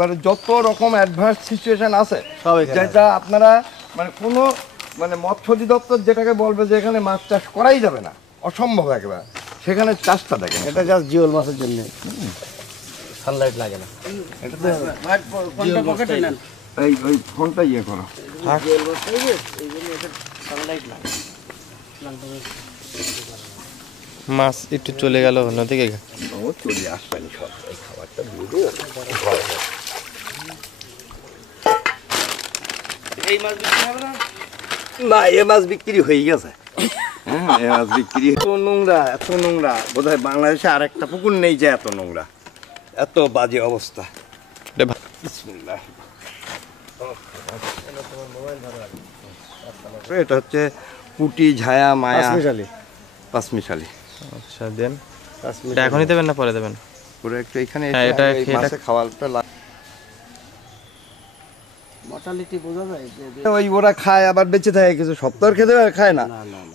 মানে যত রকম অ্যাডভান্স সিচুয়েশন আছে যেটা আপনারা মানে কোনো মানে মৎস্য অধিদপ্তর যেটাকে বলবে যে এখানে মাছ চাষ করাই যাবে না, অসম্ভব একেবারে, সেখানে চাষটা দেখেন। এটা জাস্ট জিওল মাছের জন্য, সানলাইট লাগে না। এটা তো কোনটা পকেটে নেন, এই ওই ফোনটা ইয়ে করো, জিওল মাছ এই যে এই জন্য এটা সানলাইট লাগে। মাছ একটু চলে গেল নদীকে, ও চলে আসবেনি সব এই খাবারটা এই মাছ বিক্রি হবে না? না, এ মাছ বিক্রি হয়ে গেছে। হ্যাঁ, এ মাছ বিক্রি এত নোংরা, এত নোংরা, বোধহয় বাংলাদেশে আর একটা পুকুর নেই যে এত নোংরা, এত বাজে অবস্থা। বিসমিল্লাহ। এটা হচ্ছে পুটি, ঝায়া, মায়া, পাঁচমিশালি। আচ্ছা দেন, এখনই দেবেন না পরে দেবেন? পুরো একটু এখানে এটা খাওয়াটা মর্টালিটি বোঝা যায় যে ওই ওরা খায় আবার বেঁচে থাকে, কিছু সপ্তাহ খেতে খায় না।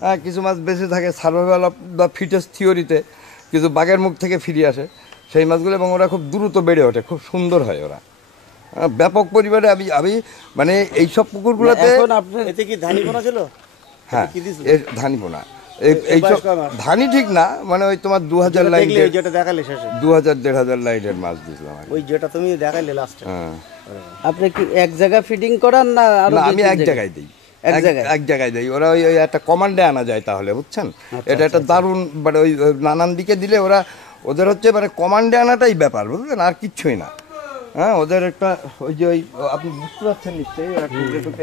হ্যাঁ, কিছু মাছ বেঁচে থাকে সার্ভাইভাল অফ দ্য ফিটেস্ট থিওরিতে, কিছু বাঘের মুখ থেকে ফিরে আসে সেই মাছগুলো, এবং ওরা খুব দ্রুত বেড়ে ওঠে, খুব সুন্দর হয় ওরা, ব্যাপক পরিমাণে। আমি মানে এইসব পুকুরগুলোতে এতে কি ধানি পোনা ছিল? হ্যাঁ, ধানি পোনা, এইসব ধানি ঠিক না, মানে ওই তোমার 2000 লাইন, যেটা দেখালে শেষে 2000-1500 লাইনের মাছ দিয়েছিলাম ওই যেটা তুমি দেখালে লাস্টে। হ্যাঁ, আপনি কি এক জায়গায় ফিডিং করান না আরো? আমি এক জায়গায় দিই, এক জায়গায় দেয় ওরা, ওই একটা কমান্ডে আনা যায় তাহলে, বুঝছেন? এটা একটা দারুণ, মানে ওই নানান দিকে দিলে ওরা, ওদের হচ্ছে মানে কমান্ডে আনাটাই ব্যাপার, বুঝলেন, আর কিচ্ছুই না। হ্যাঁ, ওদের একটা ওই যে ওই আপনি বুঝতে পারছেন নিশ্চয়ই,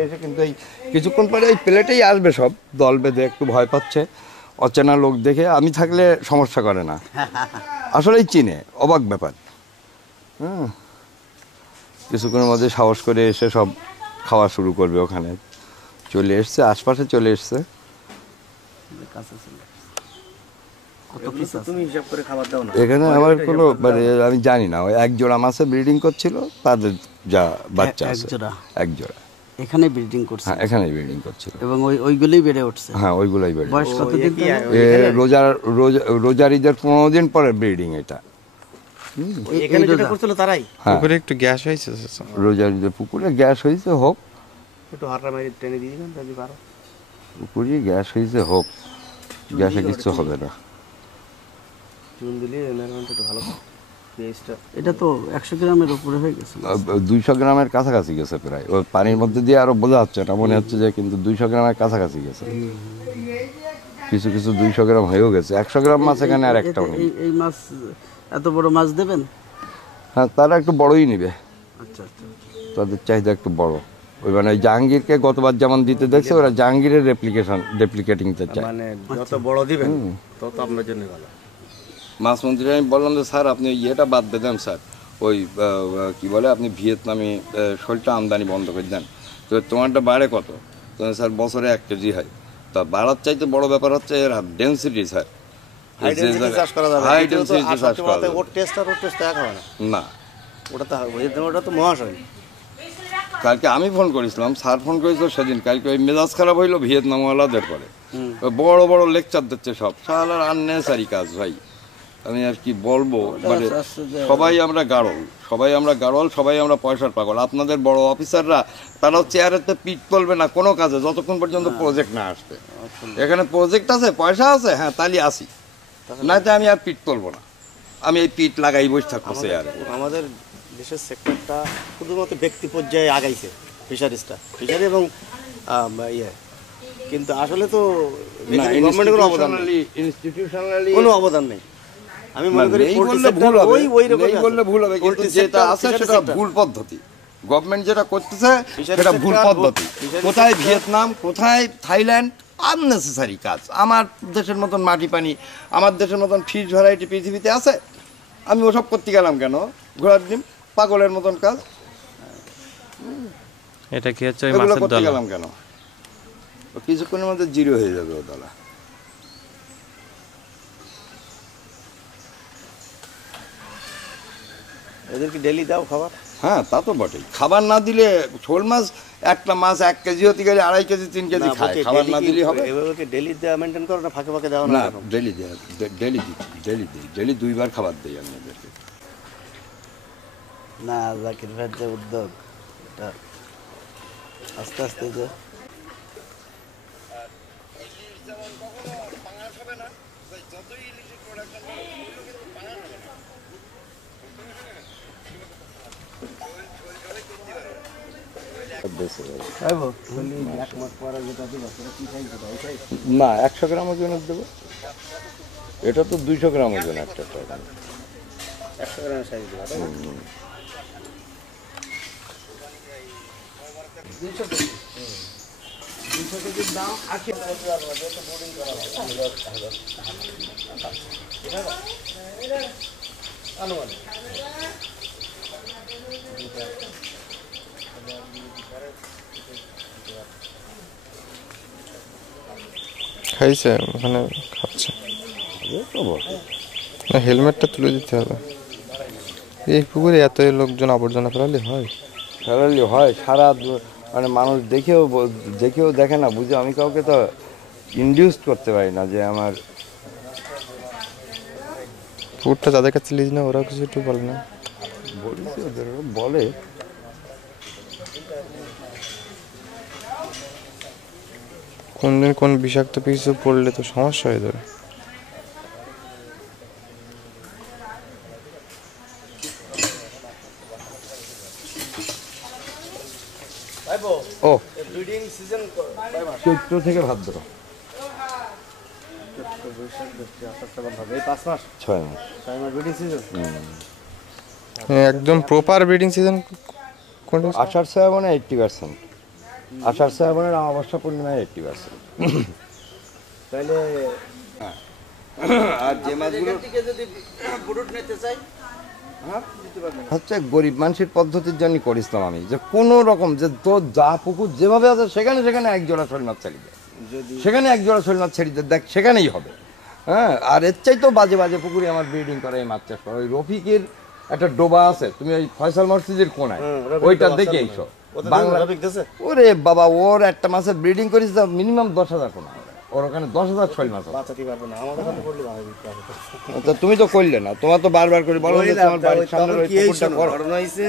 এসে কিন্তু এই কিছুক্ষণ পরে এই প্লেটেই আসবে সব দল বেঁধে, একটু ভয় পাচ্ছে অচেনা লোক দেখে, আমি থাকলে সমস্যা করে না, আসলেই চিনে, অবাক ব্যাপার। হ্যাঁ, কিছুক্ষণের মধ্যে সাহস করে এসে সব খাওয়া শুরু করবে, ওখানে চলে এসছে, আশপাশে চলে এসছে। এখানে আমার কোনো মানে আমি জানি না, ওই এক জোড়া মাছে ব্রিডিং করছিল, তাদের যা বাচ্চা আছে এক জোড়া এখানে ব্রিডিং করছে। হ্যাঁ, এখানেই ব্রিডিং করছিল, এবং ওইগুলোই বেড়ে উঠছে। হ্যাঁ, ওইগুলোই বেড়ে। বয়স কতদিন? রোজার ঈদের 15 দিন পরে ব্রিডিং এটা। এখানে যেটা করছিল তারাই পুকুরে একটু গ্যাস হয়েছে, রোজার ঈদের পুকুরে গ্যাস হয়েছে, হোক একটু হাঁটা মারি টেনে দিয়ে দিবেন যদি পারো। পুকুরে গ্যাস হয়েছে, হোক, গ্যাসে কিচ্ছু হবে না। চুন দিলে এনভায়রনমেন্ট একটু ভালো থাকে। এটা তো 100 গ্রামের উপরে হয়ে গেছে, 200 গ্রামের কাছাকাছি গেছে প্রায়, ওই পানির মধ্যে দিয়ে আরো বোঝা যাচ্ছে না, মনে হচ্ছে যে কিন্তু 200 গ্রামের কাছাকাছি গেছে, কিছু কিছু 200 গ্রাম হয়েও গেছে। 100 গ্রাম মাছ এখানে আর একটাও নেই। এই মাছ, এত বড় মাছ দেবেন? হ্যাঁ, তারা একটু বড়ই নিবে, আচ্ছা আচ্ছা, তাদের চাহিদা একটু বড়। ওই মানে জাহাঙ্গীরকে গতবার যেমন দিতে দেখছে, ওরা জাহাঙ্গীরের রেপ্লিকেটিংতে চায়, মানে যত বড় দিবেন তত আপনার জন্য ভালো। মাছ মন্ত্রী আমি বললাম যে স্যার আপনি ইয়েটা বাদ দিয়ে দেন স্যার, ওই কি বলে আপনি ভিয়েতনামি শোলটা আমদানি বন্ধ করে দেন, তো তোমারটা বাড়ে কত? তো স্যার বছরে 1 কেজি হয়, তা বাড়ার চাইতে বড় ব্যাপার হচ্ছে এর ডেন্সিটি স্যার, হাই ডেন্সিটি চাষ করা যাবে, হাই ডেন্সিটি চাষ করা যাবে। ওর টেস্ট আর ওর টেস্ট দেখা হয় না, ওটা তো মহাশয়। কালকে আমি ফোন করেছিলাম, স্যার ফোন করেছিল সেদিন, কালকে ওই মেজাজ খারাপ হইলো ভিয়েতনামওয়ালাদের পরে, বড় বড় লেকচার দিচ্ছে সব, সালার আননেসারি কাজ ভাই। আমি আর কি বলবো, মানে সবাই আমরা গাড়ল, সবাই আমরা পয়সার পাগল। আপনাদের বড় অফিসাররা তারাও চেয়ারেতে পিঠ তুলবে না কোনো কাজে যতক্ষণ পর্যন্ত প্রজেক্ট না আসবে। এখানে প্রজেক্ট আছে, পয়সা আছে, হ্যাঁ তাহলে আসি, না তো আমি আর পিঠ তুলবো না, আমি এই পিঠ লাগাই বসে থাকবো চেয়ারে। আমাদের দেশের সেক্টরটা শুধুমাত্র ব্যক্তি পর্যায়ে আগাইছে, ফিশারি এবং ইয়ে, কিন্তু আসলে তো গভর্নমেন্টের কোনো অবদান নেই। আমি মনে করি ভুল হবে, কিন্তু যেটা আছে সেটা ভুল পদ্ধতি। গভর্নমেন্ট যেটা করতেছে সেটা ভুল পদ্ধতি। কোথায় ভিয়েতনাম, কোথায় থাইল্যান্ড, আননেসেসারি কাজ। আমার দেশের মতন মাটি পানি, আমার দেশের মতন ফিশ ভ্যারাইটি পৃথিবীতে আছে, আমি ওসব করতে গেলাম কেন? ঘোরার ডিম, পাগলের মতন কাজ, এটা কি হচ্ছে এগুলো করতে গেলাম কেন? কিছুক্ষণের মধ্যে জিরো হয়ে যাবে ও দলা। এদেরকে ডেলি দাও খাবার? হ্যাঁ, তা তো বটেই। খাবার না দিলে শোল মাছ, একটা মাছ 1 কেজি হতে গেলে 2.5 কেজি 3 কেজি খায়, খাবার না দিলে হবে? এভাবে ডেলি মেনটেন করো না, ফাঁকে ফাঁকে দাও না? ডেলি দিই, ডেলি 2 বার খাবার দিই আমি এদেরকে। না, জাকির ভাইয়ের যে উদ্যোগ এটা আস্তে আস্তে যে এক মাস পরে যেটা দিবা সেটা কি খাইছো এটাই? না 100 গ্রাম ওজনের দেবো, এটা তো 200 গ্রাম ওজন একটা 100 গ্রামের সাইজ দিবা, তাই না? 200 কেজির দাম 80 আনুমানিক। খাইছে ওখানে খাচ্ছে। না, হেলমেটটা তুলে দিতে হবে। এই পুকুরে এত লোকজন আবর্জনা ফেলালে হয়? ফেরালি হয় সারা মানে মানুষ দেখেও দেখে না বুঝে। আমি কাউকে তো ইনডিউস করতে পারি না যে আমার পুকুরটা যাদের কাছে লিজ না ওরা কিছু একটু বলে না? বলেছি ওদের, ওরা বলে। কোন দিন কোন বিষাক্ত কিছু পড়লে তো সমস্যা হয়ে যাবে। ও ব্রিডিং সিজন চৈত্র থেকে ভাদ্র, এই 5 মাস 6 মাস। 6 মাস ব্রিডিং সিজন। হ্যাঁ, একদম প্রপার ব্রিডিং সিজন কোনটা? আষাঢ় শ্রাবণে 80%, আষাঢ় শ্রাবণের অমাবস্যা পূর্ণিমায় 80%। তাহলে আর যে মাছগুলো থেকে যদি ব্রুড নিতে চাই দিতে পারবেন। হচ্ছে গরিব মানুষের পদ্ধতির জন্য করেছিলাম আমি, যে কোনো রকম যে তোর যা পুকুর যেভাবে আছে সেখানে সেখানে এক জোড়া শোল মাছ ছেড়ে দে, যদি সেখানে এক জোড়া শোল মাছ ছেড়ে দে, দেখ সেখানেই হবে। হ্যাঁ, আর এর চাইতেও বাজে বাজে পুকুরে আমার ব্রিডিং করে এই মাছ চাষ করে। ওই রফিকের একটা ডোবা আছে, তুমি ওই ফয়সাল মসজিদের কোনায় ওইটা দেখে এইসব বাংলা। ওরে বাবা, ওর একটা মাছের ব্রিডিং করেছে মিনিমাম 10,000 কোনা, ওর ওখানে 10,000 শোল মাছ আছে। বাঁচাতে পারবে না, আমাদের সাথে করলে ভালো। তো তুমি তো করলে না, তোমার তো বারবার করে বলো যে তোমার বাড়ির সামনে ওই পুকুরটা করো। ঘটনা হয়েছে